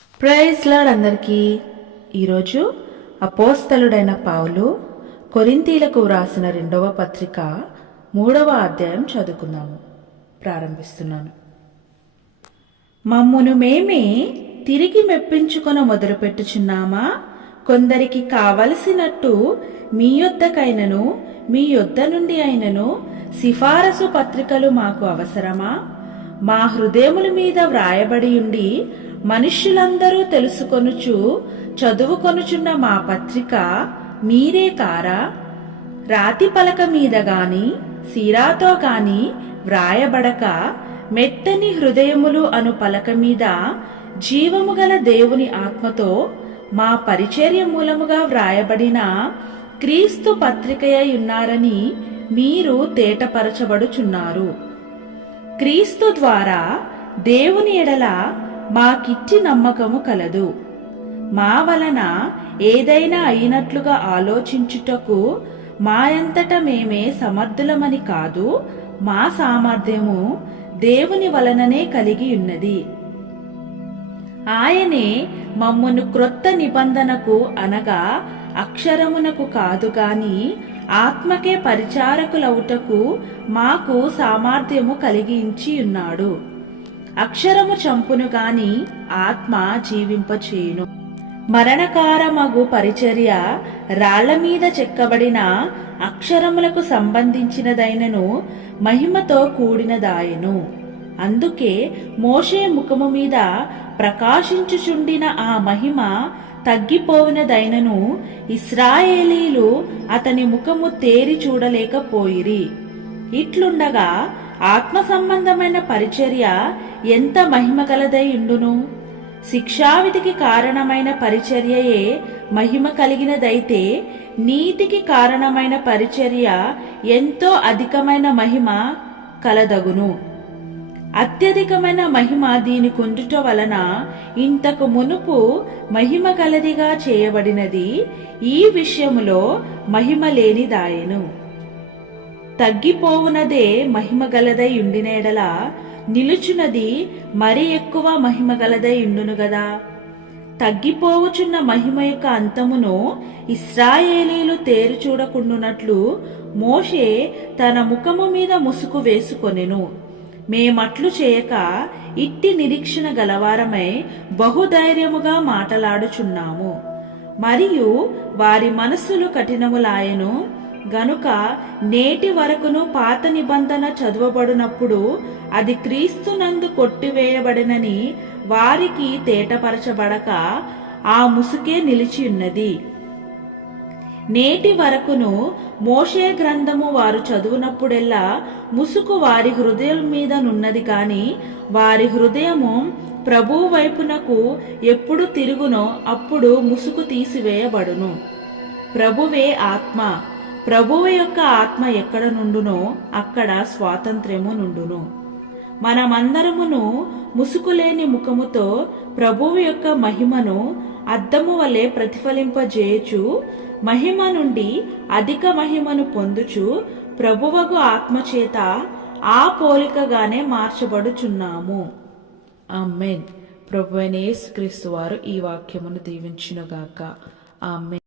Praise lord అందరికీ. ఈరోజు అపోస్తలుడైన పౌలు కొరింథీలకు వ్రాసిన 2వ పత్రిక 3వ అధ్యాయం చదువుకుందాము. ప్రారంభిస్తున్నాను. మమ్మును మేమే తిరిగి మెప్పించుకొన మొదలుపెట్టుచున్నామా? కొందరికి కావలసినట్టు మీ యొద్దకైనను మీ యొద్ద నుండి అయినను సిఫారసు పత్రికలు మాకు అవసరమా? మా హృదయముల మీద వ్రాయబడి ఉండి మనుష్యులందరూ తెలుసుకొనుచు చదువుకొనుచున్న మా పత్రిక మీరే కారా? రాతి పలక మీద గాని సిరాతో గాని వ్రాయబడక మెత్తని హృదయములు అను పలక మీద జీవము గల దేవుని ఆత్మతో మా పరిచర్య మూలముగా వ్రాయబడిన క్రీస్తు పత్రికయై ఉన్నారని మీరు తేటపరచబడుచున్నారు. క్రీస్తు ద్వారా దేవుని ఎడల మాకిట్టి నమ్మకము కలదు. మా వలన ఏదైనా అయినట్లుగా ఆలోచించుటకు మాయంతట మేమే సమర్థులమని కాదు, మా సామర్థ్యము దేవుని వలననే కలిగి ఉన్నది. ఆయనే మమ్మును క్రొత్త నిబంధనకు అనగా అక్షరమునకు కాదు గాని ఆత్మకే పరిచారకులవుటకు మాకు సామర్థ్యము కలిగించి ఉన్నాడు. అక్షరము చంపును గాని ఆత్మ జీవింపచేయును. మరణకారమగు పరిచర్య రాళ్ల మీద చెక్కబడిన అక్షరములకు సంబంధించినదైనను మహిమతో కూడినదాయను. అందుకే మోషే ముఖము మీద ప్రకాశించుచుండిన ఆ మహిమ తగ్గిపోయినదైనను ఇశ్రాయేలీలు అతని ముఖము తేరి చూడలేకపోయిరి. ఇట్లుండగా ఆత్మ సంబంధమైన పరిచర్య ఎంత మహిమగలదై ఉండును? శిక్షావిధికి కారణమైన పరిచర్యయే మహిమ కలిగినదైతే నీతికి కారణమైన పరిచర్య ఎంతో అధికమైన మహిమ కలదగును. అత్యధికమైన మహిమ దీని కుండుట వలన ఇంతకు మునుపు మహిమ గలదిగా చేయబడినది ఈ విషయములో మహిమ లేనిదాయెను. తగ్గిపోవునదే మహిమగలదై ఉండినేడల నిలుచున్నది మరి ఎక్కువ మహిమగలదై ఉండును గదా. తగ్గిపోవుచున్న మహిమ యొక్క అంతమును ఇశ్రాయేలీలు తేరు చూడకుండునట్లు మోషే తన ముఖము మీద ముసుగు వేసుకొనెను. మేమట్లు చేయక ఇట్టి నిరీక్షణ గలవారమై బహుధైర్యముగా మాటలాడుచున్నాము. మరియు వారి మనస్సులు కఠినములాయెను గనుక నేటి వరకును పాత నిబంధన చదువబడినప్పుడు అది క్రీస్తునందు కొట్టివేయబడినని వారికి తేటపరచబడక ఆ ముసుకే నిలిచి ఉన్నది. నేటి వరకును మోషే గ్రంథము వారు చదువునప్పుడెల్లా ముసుకు వారి హృదయం మీద నున్నది కాని వారి హృదయము ప్రభువు వైపునకు ఎప్పుడు తిరుగునో అప్పుడు ముసుగు తీసివేయబడును. ప్రభువే ఆత్మ. ప్రభువు యొక్క ఆత్మ ఎక్కడ నుండునో అక్కడ స్వాతంత్ర్యము నుండును. మనమందరమును ముసుకులేని ముఖముతో ప్రభువు యొక్క మహిమను అద్దము వలె ప్రతిఫలింపజేయుచు మహిమ నుండి అధిక మహిమను పొందుచు ప్రభువగు ఆత్మచేత ఆ పోలికగానే మార్చబడుచున్నాము. ఆమేన్. ప్రభువైన యేసుక్రీస్తు వారు ఈ వాక్యమును దీవించునుగాక. ఆమేన్.